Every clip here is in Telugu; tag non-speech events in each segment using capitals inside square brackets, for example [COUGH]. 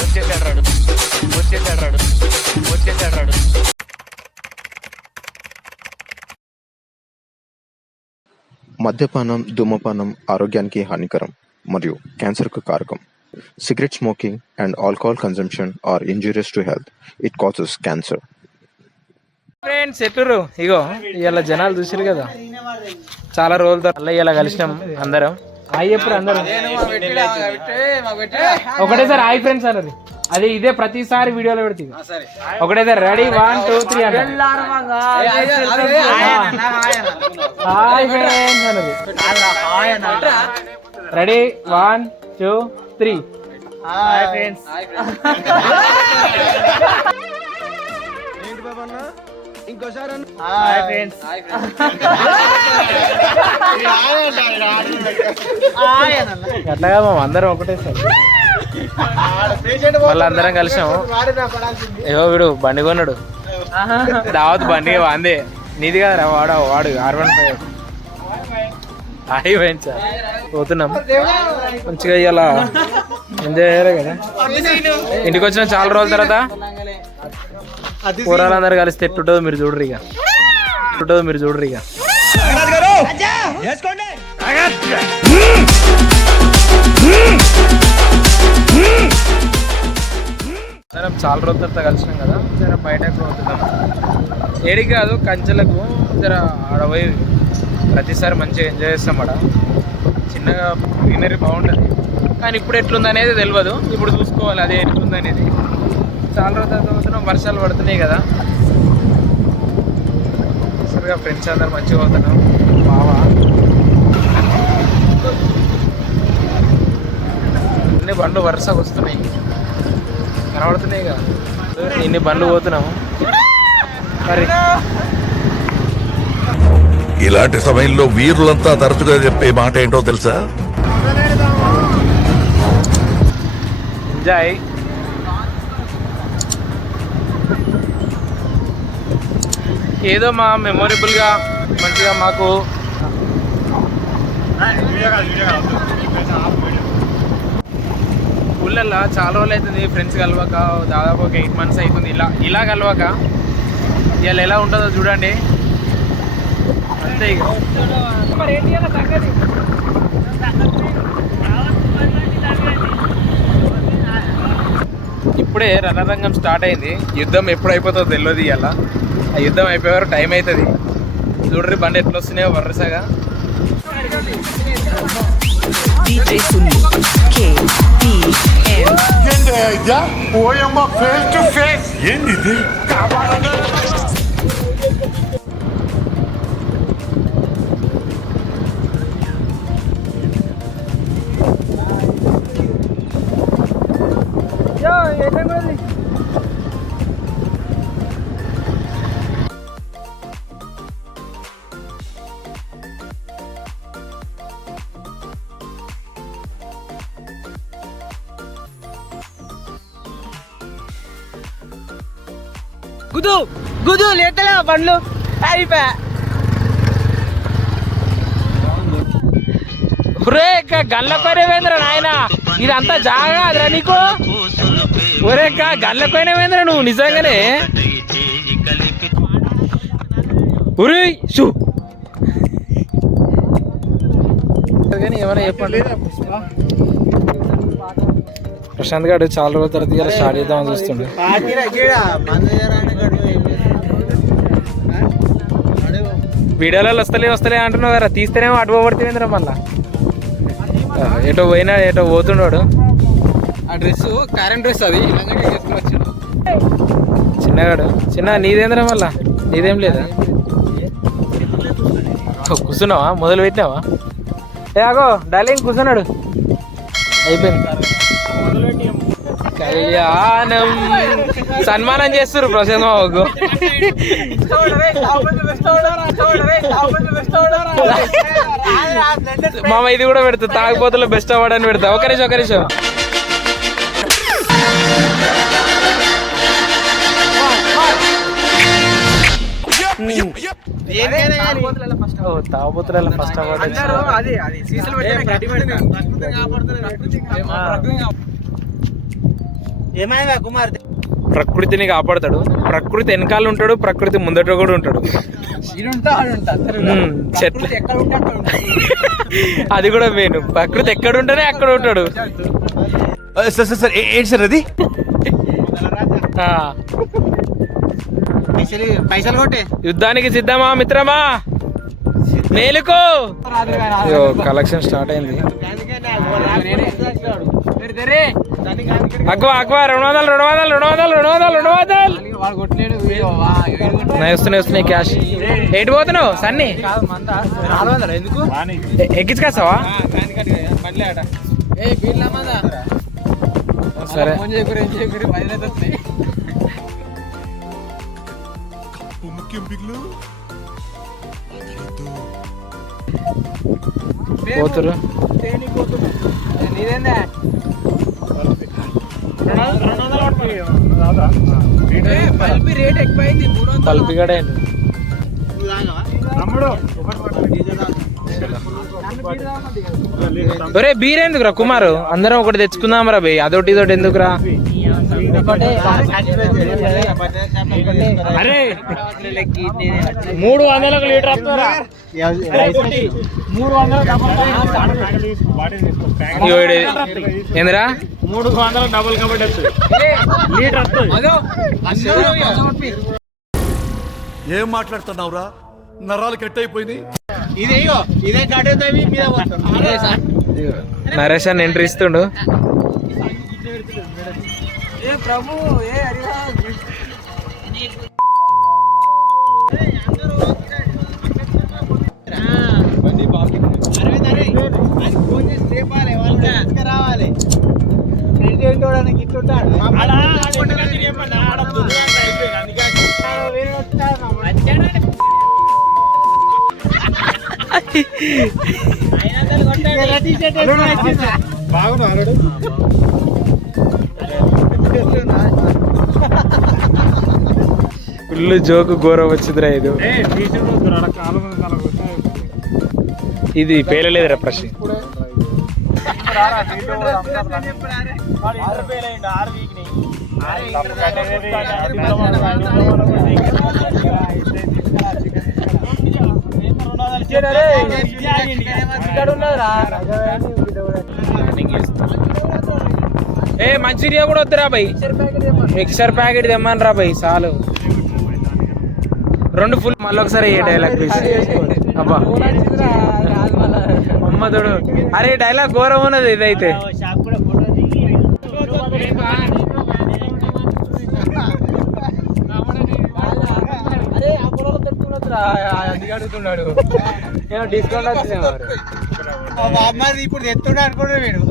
వచ్చేసాడు రాడు. వచ్చేసాడు రాడు. వచ్చేసాడు రాడు. మద్యపానం ధూమపానం ఆరోగ్యానికి హానికరం మరియు క్యాన్సర్కు కారకం. Cigarette smoking and alcohol consumption are injurious to health it causes cancer friends ఎట్టుర్రు ఇగో ఇవాళ జనాలు చూసిరు కదా. చాలా రోజుల తర్వాత మళ్ళీ ఇలా కలిసినాం అందరం. హాయ్ ఎప్పుడు అందరం? ఒకటేసారి హాయ్ ఫ్రెండ్స్ అన్నది. అది ఇదే ప్రతిసారి వీడియోలో పెడుతుంది ఒకటేసారి ready one two three hi friends అన్నది. Ready one two three. Hi friends hi friends అట్లాగా మేము అందరం ఒకటేసారి మళ్ళీ అందరం కలిసాము ఏవో వీడు బండి కొన్నాడు. దావత్ బండి వాందే. నీది కదా వాడు వాడు R one five hi friends పోతున్నాం. మంచిగా ఇలా ఎంజాయ్ చేయాలి కదా. ఇంటికి వచ్చిన చాలా రోజుల తర్వాత కూరలందరూ కలిసి ఎట్టుంటుందో మీరు చూడరు ఇక. ఎట్టుంటుందో మీరు చూడరు ఇక. మనం చాలా రోజుల తర్వాత కలిసినాం కదా జర బయటకు పోతున్నాం. ఏడికి కాదు కంచెలకు జర ఆడపోయి ప్రతిసారి మంచిగా ఎంజాయ్ చేస్తాం అక్కడ చిన్నగా గ్రీనరీ బాగుంటుంది. కానీ ఇప్పుడు ఎట్లుంది అనేది తెలియదు ఇప్పుడు చూసుకోవాలి అదే ఎట్లుందనేది. చాలా రోజుల తర్వాత పోతున్నాం వర్షాలు పడుతున్నాయి కదా. సరిగా ఫ్రెండ్స్ అందరు మంచిగా పోతున్నాం బావా. అన్ని బండ్లు వరుసగా వస్తున్నాయి. కనబడుతున్నాయి కదా. ఇన్ని బండ్లు పోతున్నాము. మరి ఇలాంటి సమయంలో వీరులంతా తరచుగా చెప్పే మాట ఏంటో తెలుసా? ఎంజాయ్. ఏదో మా మెమొరబుల్గా మంచిగా మాకు ఊళ్ళల్లో చాలా రోజులు అవుతుంది ఫ్రెండ్స్ కలవక దాదాపు ఒక ఎయిట్ మంత్స్ అవుతుంది. ఇలా ఇలా కలవక ఇవాళ ఎలా ఉంటుందో చూడండి. అంతే ఇక. ఇప్పుడే రణరంగం స్టార్ట్ అయింది. యుద్ధం ఎప్పుడు అయిపోతుందో తెలియదు ఇవాళ. ఆ యుద్ధం అయిపోయే వరకు టైం అవుతుంది చూడ్రి బండి ఎట్లా వస్తున్నాయో వరుసగా DJ బండ్లు అయిపోయా. ఒరే గల్ల కొనేవేంద్ర నాయన. ఇదంతా జాగా అదిరా నీకు? ఒరే గల్ల కొనేవేంద్ర నువ్వు నిజంగానే? ఒరే షూ. కానీ ఏమైనా చెప్పండి. ప్రశాంత్ గారు చాలా రోజుల తర్వాత స్టార్ట్ చేద్దామని చూస్తుండే. వీడియోలలో వస్తలే వస్తలే అంటున్నావు కదా తీస్తేనేమో అటు పోబడుతుందిరా మళ్ళా? ఎటో పోయినా ఎటో పోతున్నాడు ఆ డ్రెస్ కరెంట్ డ్రెస్ అది వచ్చాడు. చిన్నగాడు. చిన్న నీదేంద్రా మళ్ళా? నీదేం లేదా? కూర్చున్నావా? మొదలు పెట్టినావా? ఏ ఆగో డార్లింగ్ కూర్చున్నాడు. అయిపోయింది. కళ్యాణం. సన్మానం చేస్తారు ప్రశాంత్ బాబుకు. మామ ఇది కూడా పెడతా. తాగిపోతులో బెస్ట్ అవార్డ్ అని పెడతా. ఒక నిమిషం ఒక నిమిషం. తాగుబోతుల ఫస్ట్ అవార్డు అది అది కుమార్ ప్రకృతిని కాపాడతాడు. ప్రకృతి వెనకాల ఉంటాడు ప్రకృతి ముందట కూడా ఉంటాడు. చెట్లు [LAUGHS] అది కూడా మెయిన్ ప్రకృతి ఎక్కడ ఉంటేనే అక్కడ ఉంటాడు. సార్ సార్ సార్ ఏంటి సార్ అది? పైసలు కొట్టే. యుద్ధానికి సిద్ధమా మిత్రమా? మేలుకో. కలెక్షన్ స్టార్ట్ అయింది. అక్వా అక్వా రెండు వందలు రెండు వందలు రెండు వందలు రెండు వందలు రెండు వందలు. వస్తున్నాయి వస్తున్నాయి క్యాష్ ఎటు పోతున్నావు సన్ని? ఎందుకు ఎక్కించుకొస్తావా? సరే. ఫోన్ చేయకూరి ఏం పోతురు వందలు ఒరే బీర్ ఎందుకురా కుమారు? అందరం ఒకటి తెచ్చుకుందాం రా బే అదొకటి ఇదొకటి ఎందుకురా? అరే మూడు వందలకు లీటర్ వస్తారా మూడు వందలు ఏందిరా? మూడు వందలు డబుల్ లీటర్ వస్తుంది. ఏం మాట్లాడుతున్నావురా? నరాలు కట్ అయిపోయింది ఇదే కట్టేది మీద నరేష్ అని ఎంట్రీ ఇస్తుండు. ఏ ప్రభు ఏ హరిరా అరవింద్ అరే అది ఫోన్ చేసి లేపాలి వాళ్ళు తీసుకురావాలి. ప్రెసిడెంట్ వాడు గిట్టుంటాడు ఫుల్ జోకు ఘోరం వచ్చిందిరా ఇది ఇది పేలలేదురా ప్రశ్న ఏ మంచిర్యా కూడా వద్దురా బై మిక్సర్ ప్యాకెట్ తెమ్మని రా బై చాలు రెండు ఫుల్ మళ్ళీ ఒకసారి ఏ డైలాగ్ ప్లీజ్ అబ్బా అమ్మతోడు అరే డైలాగ్ ఘోరం ఉన్నది ఇదైతే. అడుగుతున్నాడు. డిస్కౌంట్ వచ్చింది ఇప్పుడు ఎత్తుడు అనుకుంటాడు వీడు.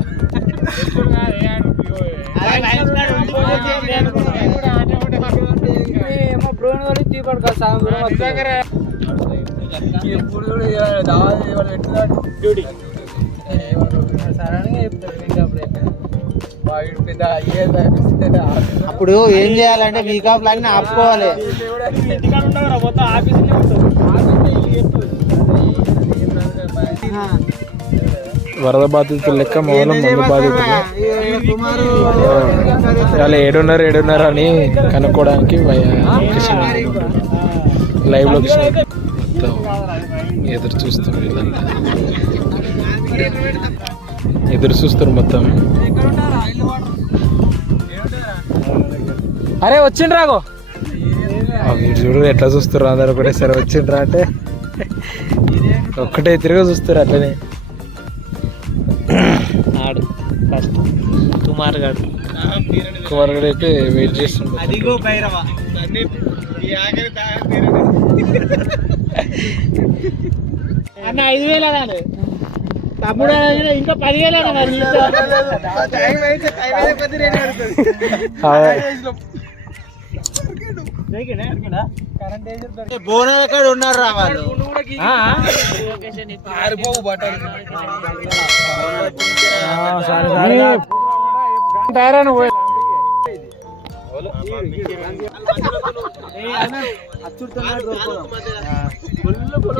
బ్రోన్ వాళ్ళు సాగు ఎప్పుడు చూడు వాళ్ళు పెట్టున్నాడు డ్యూటీ అయ్యేది అప్పుడు ఏం చేయాలంటే వీకాఫ్ లాగా ఆపుకోవాలి. వరద బాధితులు లెక్క మౌనం మందు బాధితులు. వాళ్ళు ఏడున్నర అని కనుక్కోవడానికి లైవ్ లొకేషన్ మొత్తం ఎదురు చూస్తారు వీళ్ళంతా. ఎదురు చూస్తారు మొత్తం. అరే వచ్చిండ్రు రాగో ఆ వీడు చూడు ఎట్లా చూస్తారు అందరు ఒకటే సరే వచ్చిండ్రా అంటే. ఒక్కటే తిరిగి చూస్తారు అట్లనే. ఆడు ఫస్ట్ కుమార్ గారు కుమార్ గారు అయితే వెయిట్ భైరవ. అన్న ఐదు వేలు అన్నాడు తమ్ముడు ఇంకా పదివేలు బోనం ఎక్కడ ఉన్నారు రా వాళ్ళు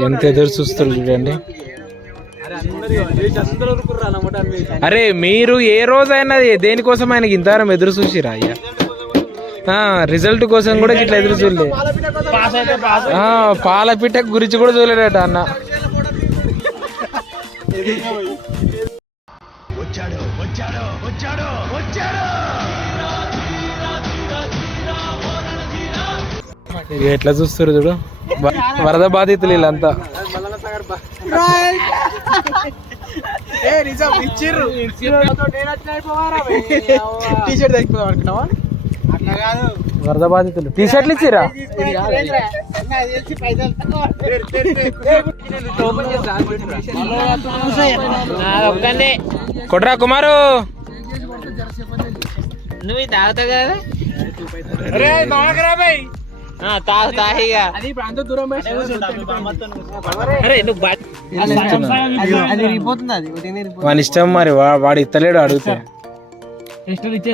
ఎంత ఎదురు చూస్తారు చూడండి. అరే మీరు ఏ రోజైనా దేనికోసం ఆయనకి ఇంతవరం ఎదురు చూసిరా అయ్యా? ఆ, రిజల్ట్ కోసం కూడా ఇట్లా ఎదురు చూడలే. ఆ, పాల పిట్ట గురించి కూడా చూడలేడట అన్న. ఎట్లా చూస్తారు చూడు? వరద బాధితులు వీళ్ళంతా. వరద బాధితులు. టీ షర్ట్లు ఇచ్చిరా కొట్రా కుమారు. నువ్వు తాగుతావు కదా? వాని ఇష్టం మరి వాడు ఇత్తలేడు అడిగితే.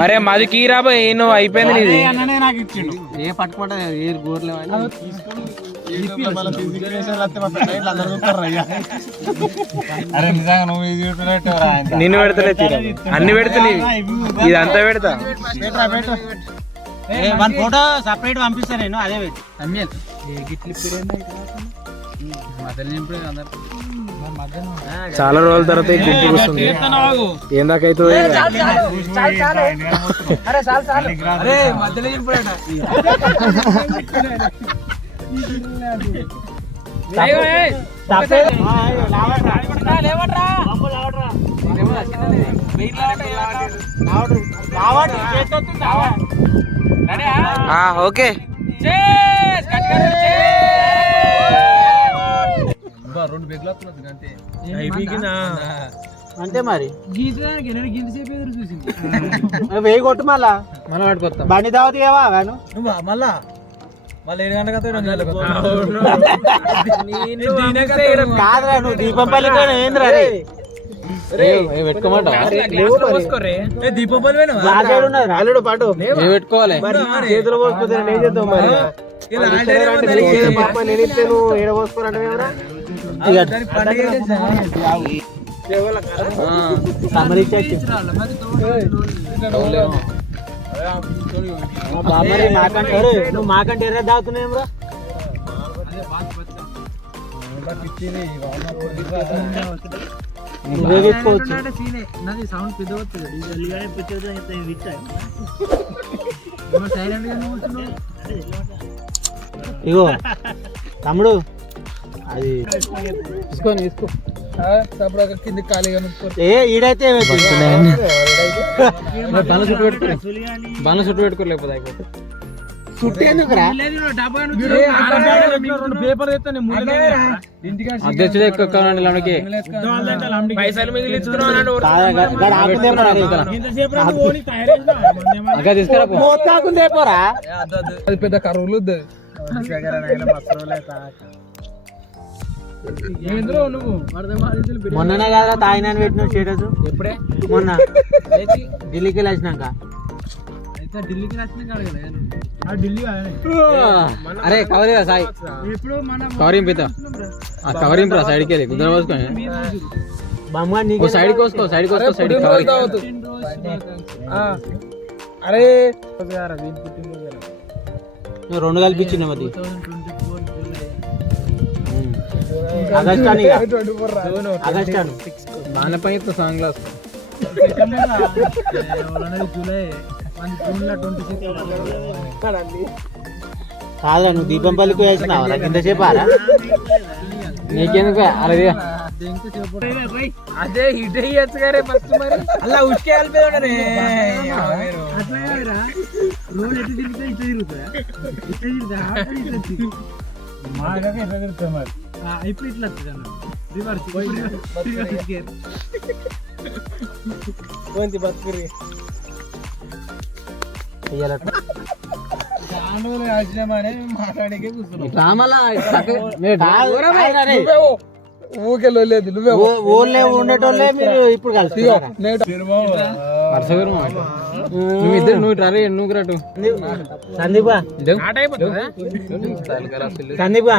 అరే మాది కీ రాబోయ్ నువ్వు అయిపోయింది నీది? నాకు ఇచ్చిండు. ఏ పట్టుకుంటా గోర్లే నిన్ను పెడతలే తీరా? అన్ని పెడతా? ఇది అంతా పెడతా వన్ ఫోటో సపరేట్ పంపిస్తా నేను అదే చాలా రోజుల తర్వాత ఈ గుంపు వస్తుంది. ఏందాకైతే అరే మధ్యలో చెప్పాడట ఓకే. అంతే మరి. వెయ్యి కొట్టు మళ్ళా. మనం పట్టుకొస్తాం బండి దావతి ఏవా వేను మళ్ళా. మళ్ళీ ఏడు గంటలకు కాదురా నువ్వు దీపం పల్లికి ఏంద్రా రాలుడు పాటు. పెట్టుకోవాలి? మరి చేతులు పోసుకుంటే ఏం చేద్దాం మరి? చేతులు పాప నేను ఇస్తే నువ్వు ఏడ పోసుకోరంటే నువ్వు మాకంటే ఎర్ర దాగుతున్నావు రా? పెట్టుకోవచ్చు ఇగో తమ్ముడు అది తీసుకొని తీసుకో కింద ఖాళీగా ఏ ఈడైతే బన చుట్టూ పెట్టుకో చుట్టూ పెట్టుకోలేకపోతే అయిపోతుంది అధ్యక్షుడు తీసుకురా అది పెద్ద కరువులు మొన్ననే కదా తాగినా పెట్టిన స్టేటస్. ఎప్పుడే? మొన్న. ఢిల్లీకి వెళ్ళి వచ్చినాక. అరే కవర్ సాయి కవరింగ్ పెద్ద ఆ కవరింగ్ రా సైడ్కి వెళ్ళి కుదర నీకు సైడ్ కోసుకో సైడ్ కోసుకో సైడ్ కవరింగ్ అరే రెండు కల్పించిన మరి బాణపై సాంగ్లో కాదురా నువ్వు దీపం పల్లికి వేసినావా కింద చెప్పారా నీకెందుకు అలాగే అదే హిట్ అయ్యచ్చు గారే ఫస్ట్ మరి. అలా ఉష్కే వెళ్ళిపోయాడు ఇప్పుడు ఇట్లా ఇట్లా మళ్ళీ ఊకే లేదు నువ్వే ఊళ్ళో ఉండేటోళ్ళే మీరు ఇప్పుడు కలిసి నువ్వు ఇద్దరు నువ్వు రరే నువ్వు రాటు. సందీపా సందీపా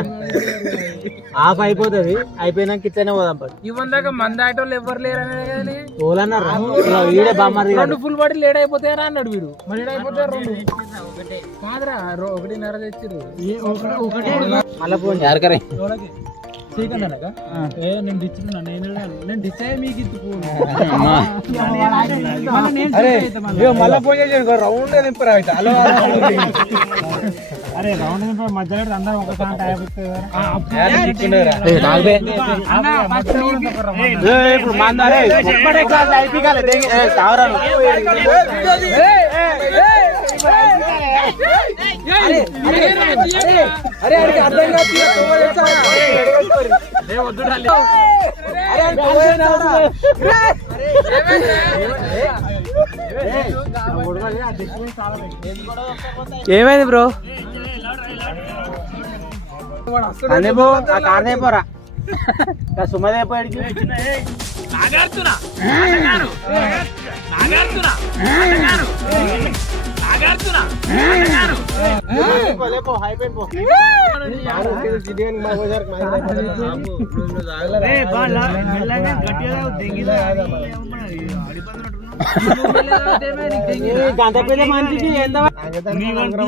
ఆఫ్ అయిపోతుంది. అయిపోయినాక ఇట్లనే పోదాం పద. ఇవ్వందాక మంద ఆటోళ్ళు ఎవరు లేరు అనేది ఓలన్నారా ఈడే బామ్మది రెండు ఫుల్ బాడీ లేట్ అయిపోతాయరా అన్నాడు వీడు. మరి లేట్ అయిపోతే రెండు. కాదురా రో- ఒకటిన్నర తెచ్చిరు మళ్ళీ ఫోన్ యారకరే నేను డిచ్చుకున్నా నేను నేను డిచ్ అయ్యే మీకు అరే మళ్ళీ ఫోన్ చేసి రౌండ్ నింపరా అయితే హలో అరే రౌండ్ మధ్యలో అందరం ఒకసారి ఇప్పుడు మందారే ఒక్కడే క్లాస్ అయిపోయాలి తావరాను అరే అడిగి అర్థం ఏమైంది బ్రో అదేపో ఆ కార్ దేపోరా సుమదేపోయాడికి ఎంత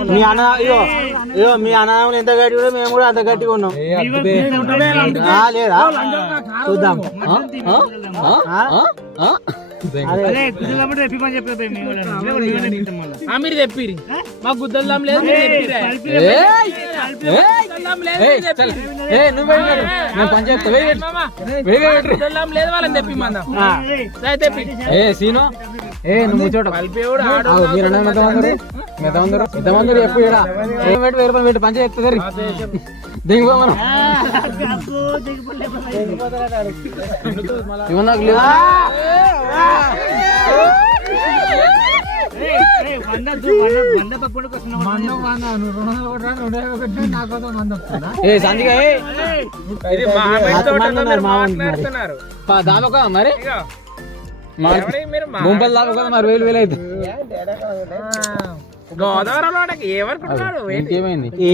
మీ అన్న ఇగో మీ అన్నదమ్ములు ఎంత గట్టి కూడా మేము కూడా అంత గట్టిగా ఉన్నాం లేదా చూద్దాం. మీరు తెప్పిరి మా గుద్దల్లాం లేదు వాళ్ళని తెప్పి సీను? ఏ నువ్వు చోట మీరు వేరు పని పెట్టి పంచాయతీ చెప్తుంది దిగిపో మనం ఇవ్వ నాకు మరి వేలు వేలు అయితే గోదావరిలో ఏమనుకుంటున్నాడు ఏ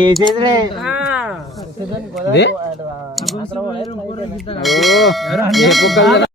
కుక్కలు